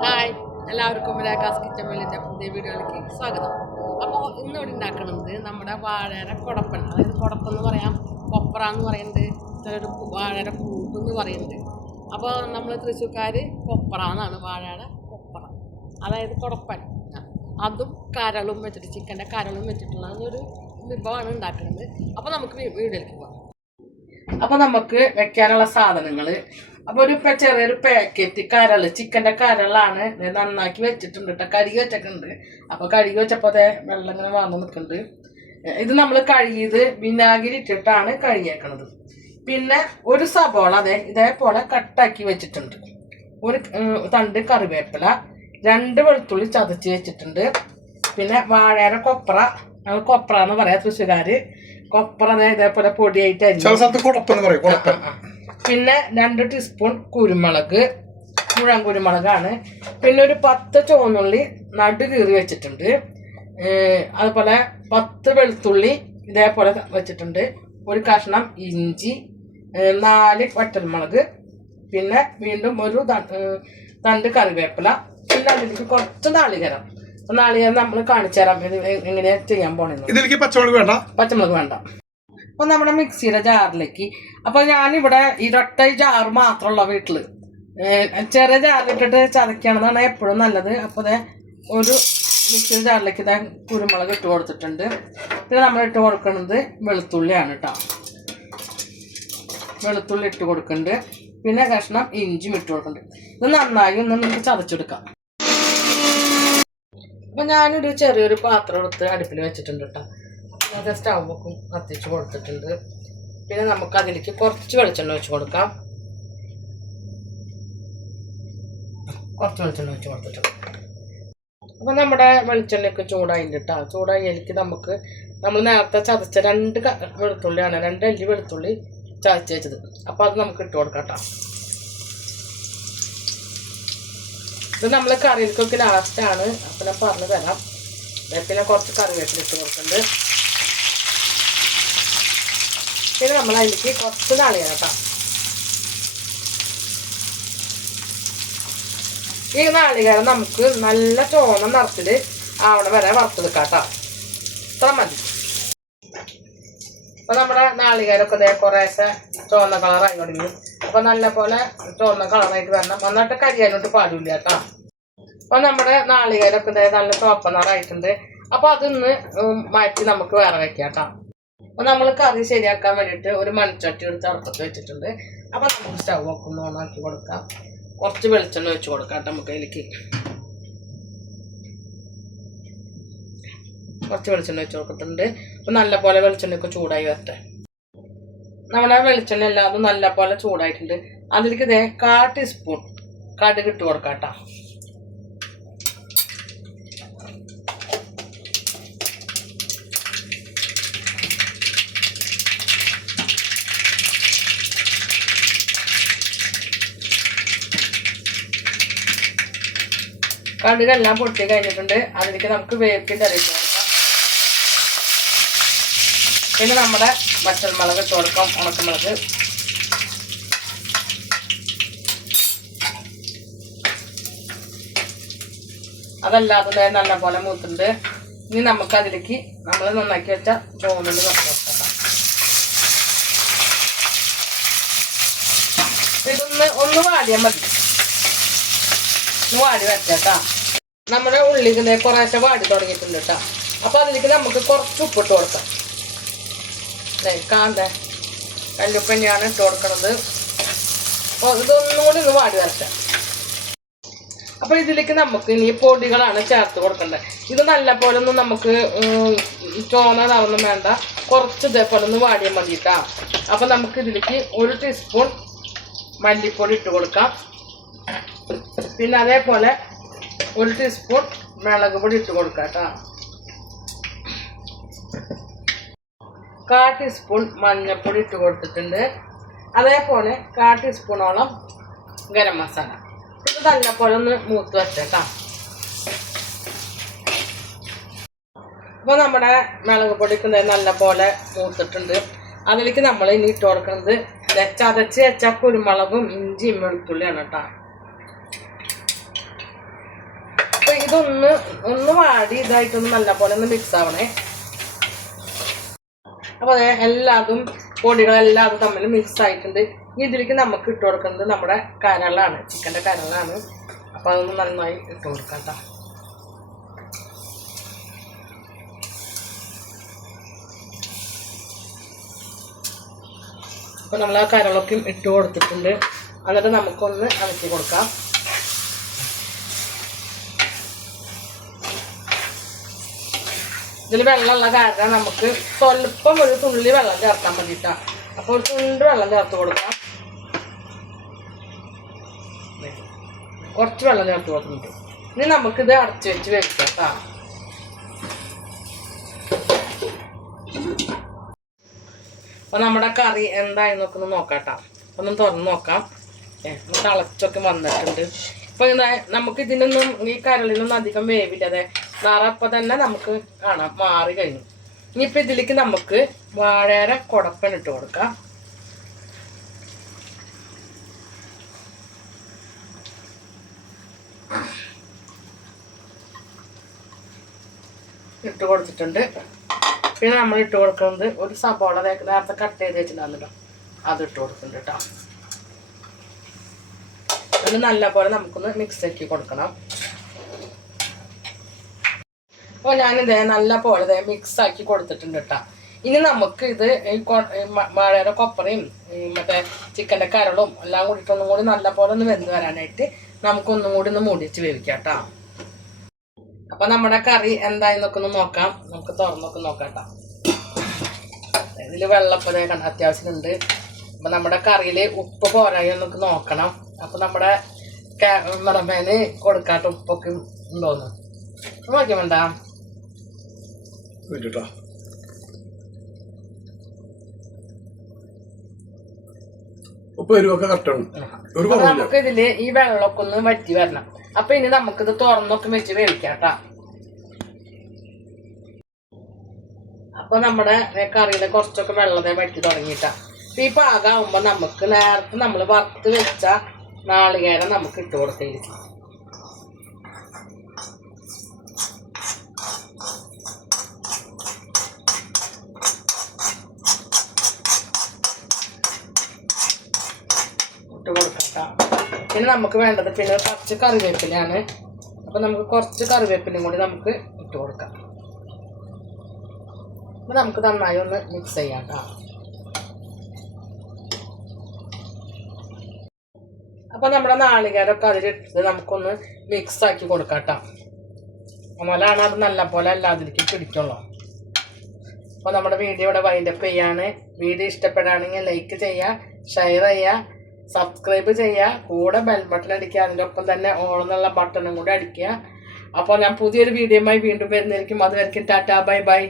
Hi എല്ലാവർക്കും രാകാസ് kitchen വെള്ളിന്റെ പുതിയ വീഡിയോയിലേക്ക് സ്വാഗതം. അപ്പോൾ ഇന്നിവിടെ ഉണ്ടാക്കുന്നത് നമ്മുടെ വാഴര കുടപ്പൻ അതായത് കുടപ്പം എന്ന് പറയാം കൊപ്ര എന്ന് പറയുന്നുണ്ട് ചിലർ വാഴര കൂപ്പ് എന്ന് പറയുന്നുണ്ട് അപ്പോൾ നമ്മൾ തൃശ്ശൂർക്കാർ കൊപ്ര എന്നാണ് വാഴയുടെ കൊപ്ര. അതായത് കുടപ്പൻ. അതും കരളും വെച്ചിട്ട് ചിക്കന്റെ കരളും വെച്ചിട്ടുള്ള ഒരു വിഭവമാണ് ഉണ്ടാക്കുന്നത്. അപ്പോൾ നമുക്ക് വീഡിയോയിലേക്ക് പോകാം അപ്പോൾ നമുക്ക് വെക്കാനുള്ള സാധനങ്ങൾ അപ്പോൾ ഒരു ചെറിയൊരു പാക്കറ്റ് കരൾ ചിക്കന്റെ കരളാണ് നന്നാക്കി വെച്ചിട്ടുണ്ട് കേട്ടോ കഴുകി വെച്ചിട്ടുണ്ട് അപ്പൊ കഴുകി വെച്ചപ്പോ അതെ വെള്ളം ഇങ്ങനെ വന്നു നിൽക്കുന്നുണ്ട് ഇത് നമ്മൾ കഴുകിയത് വിനാഗിരി ഇട്ടിട്ടാണ് കഴുകിയേക്കണത്. പിന്നെ ഒരു സബോള അതെ ഇതേപോലെ കട്ടാക്കി വെച്ചിട്ടുണ്ട്. ഒരു തണ്ട് കറിവേപ്പില രണ്ട് വെളുത്തുള്ളി ചതച്ച് വെച്ചിട്ടുണ്ട്. പിന്നെ വാഴയുടെ കൊപ്ര. ഞങ്ങൾ കൊപ്ര എന്ന് പറയാ തൃശ്ശൂരുകാര് കൊപ്ര ഇതേപോലെ പൊടിയായിട്ട് പിന്നെ രണ്ട് ടീസ്പൂൺ കുരുമുളക് മുഴം കുരുമുളകാണ്. പിന്നെ ഒരു പത്ത് ചുവന്നുള്ളി നടു കീറി വെച്ചിട്ടുണ്ട്. അതുപോലെ പത്ത് വെളുത്തുള്ളി ഇതേപോലെ വെച്ചിട്ടുണ്ട്. ഒരു കഷ്ണം ഇഞ്ചി നാല് വറ്റൽമുളക് പിന്നെ വീണ്ടും ഒരു തണ്ട് കറിവേപ്പില പിന്നെ അതിലേക്ക് കുറച്ച് നാളികേരം. നാളികരം നമ്മൾ കാണിച്ചു തരാം എങ്ങനെയാ ചെയ്യാൻ പോണെന്ന്. ഇതിലേക്ക് പച്ചമുളക് വേണ്ട. പച്ചമുളക് വേണ്ട. അപ്പൊ നമ്മുടെ മിക്സിയുടെ ജാറിലേക്ക്. അപ്പൊ ഞാനിവിടെ ഇരട്ട ജാർ മാത്രമുള്ള വീട്ടിൽ. ഏഹ് ചെറിയ ജാറിലിട്ടിട്ട് ചതയ്ക്കണമെന്നാണ് എപ്പോഴും നല്ലത്. അപ്പോൾ ഒരു മിക്സിയുടെ ജാറിലേക്ക് ഇതാ കുരുമുളക് ഇട്ട് കൊടുത്തിട്ടുണ്ട്. പിന്നെ നമ്മൾ ഇട്ട് കൊടുക്കുന്നത് വെളുത്തുള്ളിയാണ് കേട്ടോ വെളുത്തുള്ളി ഇട്ട് കൊടുക്കുന്നുണ്ട് പിന്നെ കഷ്ണം ഇഞ്ചിയും ഇട്ട് കൊടുക്കുന്നുണ്ട് ഇത് നന്നായി ഒന്ന് നമുക്ക് ചതച്ചെടുക്കാം. അപ്പൊ ഞാനൊരു ചെറിയൊരു പാത്രം എടുത്ത് അടുപ്പിൽ വെച്ചിട്ടുണ്ട് കേട്ടോ അത് സ്റ്റൗവൊക്കെ കത്തിച്ച് കൊടുത്തിട്ടുണ്ട്. പിന്നെ നമുക്ക് അതിലേക്ക് കുറച്ച് വെളിച്ചെണ്ണ വെച്ച് കൊടുക്കാം. കുറച്ച് വെളിച്ചെണ്ണ വെച്ച് കൊടുത്തിട്ടുണ്ട്. അപ്പം നമ്മുടെ വെളിച്ചെണ്ണയൊക്കെ ചൂടായിട്ടുണ്ട് കേട്ടോ ചൂടായി എനിക്ക് നമുക്ക് നമ്മൾ നേരത്തെ ചതച്ച രണ്ട് വെളുത്തുള്ളിയാണ് രണ്ട് അല്ലി വെളുത്തുള്ളി ചതച്ച് വെച്ചത്. അപ്പോൾ അത് നമുക്ക് ഇട്ട് കൊടുക്കാം ഇത് നമ്മൾ കറിയിലേക്കൊക്കെ ലാസ്റ്റാണ് അപ്പം ഞാൻ പറഞ്ഞു തരാം പിന്നെ കുറച്ച് കറിവേപ്പില ഇട്ട് കൊടുക്കുന്നുണ്ട്. പിന്നെ നമ്മൾ അതിലേക്ക് കുറച്ച് നാളികേരം കേട്ടോ. ഈ നാളികേരം നമുക്ക് നല്ല ചോന്ന നിറത്തിൽ ആവണ വരെ വറുത്തെടുക്കാം കേട്ടോ. ഇത്ര മതി. അപ്പം നമ്മുടെ നാളികേരമൊക്കെ ദേ കുറേശ്ശെ ചുവന്ന കളറായി തുടങ്ങി. അപ്പം നല്ല പോലെ ചുവന്ന കളറായിട്ട് വരണം. നന്നായിട്ട് കരിയാനോട്ട് പാടില്ല കേട്ടോ. അപ്പൊ നമ്മുടെ നാളികേരൊക്കെ ഇതേ നല്ല ചുവപ്പ നിറായിട്ടുണ്ട് അപ്പൊ അതൊന്ന് മാറ്റി നമുക്ക് വേറെ വെക്കാം അപ്പൊ നമ്മൾ കറി ശരിയാക്കാൻ വേണ്ടിയിട്ട് ഒരു മൺചട്ടി എടുത്ത് അറുപ്പത്ത് വെച്ചിട്ടുണ്ട്. അപ്പൊ നമുക്ക് സ്റ്റൗ ഒക്കെ ഓണാക്കി കൊടുക്കാം. കുറച്ച് വെളിച്ചെണ്ണ വെച്ച് കൊടുക്കാം കേട്ടോ നമുക്ക് അതിലേക്ക്. കുറച്ച് വെളിച്ചെണ്ണ വെച്ച് കൊടുത്തിട്ടുണ്ട്. അപ്പൊ നല്ല പോലെ വെളിച്ചെണ്ണയൊക്കെ ചൂടായി വരട്ടെ. നമ്മുടെ വെളിച്ചെണ്ണ എല്ലാതും നല്ല പോലെ ചൂടായിട്ടുണ്ട്. അതിലേക്ക് ഇതേ കാ ടീസ്പൂൺ കടുക് ഇട്ട് കൊടുക്കാം കേട്ടോ. കടുകെല്ലാം പൊട്ടി കഴിഞ്ഞിട്ടുണ്ട്. അതിലേക്ക് നമുക്ക് വേപ്പിന്റെ അറിയിച്ച് കൊടുക്കാം. പിന്നെ നമ്മുടെ വറ്റൽമുളക് ഇട്ട് കൊടുക്കാം ഉണക്കമുളക്. അതല്ലാതെ നല്ല പോലെ മൂത്തുണ്ട്. ഇനി നമുക്ക് അതിലേക്ക് നമ്മൾ നന്നാക്കി വെച്ച ചോന്നുള്ളി നമുക്ക് ഇതൊന്ന് ഒന്ന് വാടിയാൽ മതി. വാടി വരച്ചേട്ടാ നമ്മുടെ ഉള്ളിക്ക് കുറേശ്ശെ വാടി തുടങ്ങിയിട്ടുണ്ട് കേട്ടോ അപ്പൊ അതിലേക്ക് നമുക്ക് കുറച്ച് ഉപ്പിട്ട് കൊടുക്കാം. കാന്ത കല്ലുപ്പ് തന്നെയാണ് ഇട്ട് കൊടുക്കണത്. അപ്പോൾ ഇതൊന്നും കൂടി ഒന്ന് വാടി വരട്ടെ. അപ്പൊ ഇതിലേക്ക് നമുക്ക് ഇനി പൊടികളാണ് ചേർത്ത് കൊടുക്കേണ്ടത് ഇത് നല്ല പോലെ ഒന്നും നമുക്ക് ചോന്നതാവൊന്നും വേണ്ട. കുറച്ച് ഇതേപോലെ ഒന്ന് വാടിയാൽ മതി അപ്പൊ നമുക്ക് ഇതിലേക്ക് ഒരു ടീസ്പൂൺ മല്ലിപ്പൊടി ഇട്ട് കൊടുക്കാം. പിന്നെ അതേപോലെ ഒരു ടീസ്പൂൺ മുളക് പൊടി ഇട്ട് കൊടുക്കാം കേട്ടോ. കാ ടീസ്പൂൺ മഞ്ഞൾപ്പൊടി ഇട്ട് കൊടുത്തിട്ടുണ്ട്. അതേപോലെ കാ ടീസ്പൂണോളം ഗരം മസാല. ഇത് നല്ലപോലെ ഒന്ന് മൂത്ത് വെച്ചേക്കാം അപ്പോൾ നമ്മുടെ മുളക് പൊടിക്ക് നല്ലപോലെ മൂത്തിട്ടുണ്ട്. അതിലേക്ക് നമ്മൾ ഇനി ഇട്ട് കൊടുക്കുന്നത് ചതച്ച് വെച്ച കുരുമുളകും ഇഞ്ചിയും വെളുത്തുള്ളിയാണ് കേട്ടോ. ഇതൊന്ന് ഒന്ന് വാടി ഇതായിട്ടൊന്ന് നല്ലപോലെ ഒന്ന് മിക്സ് ആവണേ. അപ്പോൾ അതെ എല്ലാതും പൊടികളെല്ലാം തമ്മിൽ മിക്സ് ആയിട്ടുണ്ട്. ഇനി ഇതിലേക്ക് നമുക്ക് ഇട്ട് കൊടുക്കുന്നത് നമ്മുടെ കരളാണ് ചിക്കന്റെ കരളാണ്. അപ്പോൾ അതൊന്ന് നന്നായി ഇട്ട് കൊടുക്കാം കേട്ടോ അപ്പോൾ നമ്മൾ ആ കരളൊക്കെ ഇട്ട് കൊടുത്തിട്ടുണ്ട്. എന്നിട്ട് നമുക്കൊന്ന് അലക്കി കൊടുക്കാം. ഇതിൽ വെള്ളമുള്ള കാരണം നമുക്ക് സ്വല്പം ഒരു തുള്ളി വെള്ളം ചേർക്കാൻ വേണ്ടിയിട്ടാണ് അപ്പോൾ ഒരു തുണ്ട് വെള്ളം ചേർത്ത് കൊടുക്കാം. കുറച്ച് വെള്ളം ചേർത്ത് കൊടുക്കുന്നുണ്ട്. ഇനി നമുക്കിത് അടച്ചു വെച്ച് വെക്കാം അപ്പോൾ നമ്മുടെ കറി എന്തായി നോക്കുന്നു നോക്കാട്ടോ. ഒന്ന് തുറന്ന് നോക്കാം. ഏഹ് തിളച്ചൊക്കെ വന്നിട്ടുണ്ട്. അപ്പോൾ നമുക്ക് ഇതിനൊന്നും ഈ കരളിനൊന്നും അധികം വേവില്ല. അതെ നാറപ്പം തന്നെ നമുക്ക് കാണാം. മാറി കഴിഞ്ഞു. ഇനിയിപ്പോൾ ഇതിലേക്ക് നമുക്ക് വാഴര കുടപ്പൻ ഇട്ട് കൊടുക്കാം. ഇട്ട് കൊടുത്തിട്ടുണ്ട്. പിന്നെ നമ്മൾ ഇട്ട് കൊടുക്കുന്നത് ഒരു സബോള നേരത്തെ കട്ട് ചെയ്ത് വെച്ചിട്ടുണ്ടാകുന്നുണ്ടോ അത് ഇട്ട് കൊടുക്കുന്നുണ്ട് കേട്ടോ. അത് നല്ലപോലെ നമുക്കൊന്ന് മിക്സ് ആക്കി കൊടുക്കണം. അപ്പോൾ ഞാനിത് നല്ല പോലെ ഇതേ മിക്സ് ആക്കി കൊടുത്തിട്ടുണ്ട് കേട്ടോ ഇനി നമുക്ക് ഇത് വാഴയുടെ കൊപ്പറയും മറ്റേ ചിക്കന്റെ കരളും എല്ലാം കൂടിയിട്ട് ഒന്നും കൂടി നല്ല പോലെ ഒന്ന് വെന്ത് വരാനായിട്ട് നമുക്കൊന്നും കൂടി ഒന്ന് മൂടിച്ച് വേവിക്കാം കേട്ടോ അപ്പൊ നമ്മുടെ കറി എന്തായി ഒന്ന് നോക്കാം. നമുക്ക് തുറന്നൊക്കെ നോക്കാം കേട്ടോ ഇതിൽ വെള്ളപ്പതേ കണ്ട അത്യാവശ്യമുണ്ട് അപ്പം നമ്മുടെ കറിയിൽ ഉപ്പ് പോരായി നമുക്ക് നോക്കണം. അപ്പം നമ്മുടെ ക്യാമറമാന് കൊടുക്കാത്ത ഉപ്പൊക്കെ ഉണ്ടോന്ന്. നോക്കി വേണ്ട വെച്ചിട്ടാ ഉപ്പ് എരിവൊക്കെ കറക്റ്റാണ് ഒരു അപ്പൊ കുറവില്ല. നമുക്ക് ഇതിൽ ഈ വെള്ളമൊക്കെ ഒന്ന് വറ്റി വരണം. അപ്പൊ ഇനി നമുക്കിത് തുറന്നൊക്കെ വെച്ച് വേവിക്കാം കേട്ടാ അപ്പൊ നമ്മുടെ കറിയിൽ കുറച്ചൊക്കെ വെള്ളത്തെ വറ്റി തുടങ്ങിയിട്ടാ. അപ്പൊ ഈ പാകാവുമ്പോ നമുക്ക് നേരത്തെ നമ്മൾ വറുത്ത് വെച്ച നാളികേരം നമുക്ക് ഇട്ട് കൊടുത്തേക്ക് പിന്നെ നമുക്ക് വേണ്ടത് പിന്നെ കുറച്ച് കറിവേപ്പിലയാണ്. അപ്പൊ നമുക്ക് കുറച്ച് കറിവേപ്പിലയും കൂടി നമുക്ക് ഇട്ട് കൊടുക്കാം. അപ്പൊ നമുക്ക് നന്നായി ഒന്ന് മിക്സ് ചെയ്യാം കേട്ടോ അപ്പൊ നമ്മുടെ നാളികേരമൊക്കെ അതിലിട്ട് നമുക്കൊന്ന് മിക്സ് ആക്കി കൊടുക്കാം കേട്ടോ എന്നാലാണ് അത് നല്ല പോലെ അല്ലാതിരിക്കും പിടിക്കുള്ളൂ. അപ്പോൾ നമ്മുടെ വീഡിയോ ഇവിടെ വൈൻഡപ്പ് ചെയ്യാണ്. വീഡിയോ ഇഷ്ടപ്പെടുകയാണെങ്കിൽ ലൈക്ക് ചെയ്യുക ഷെയർ ചെയ്യുക സബ്സ്ക്രൈബ് ചെയ്യുക കൂടെ ബെൽ ബട്ടൺ അടിക്കുക അതിന്റെ ഒപ്പം തന്നെ ഓൾ എന്നുള്ള ബട്ടണും കൂടെ അടിക്കുക. അപ്പോൾ ഞാൻ പുതിയൊരു വീഡിയോയുമായി വീണ്ടും വരുന്നതായിരിക്കും. അതുവരെയ്ക്കും ടാറ്റാ ബൈ ബൈ.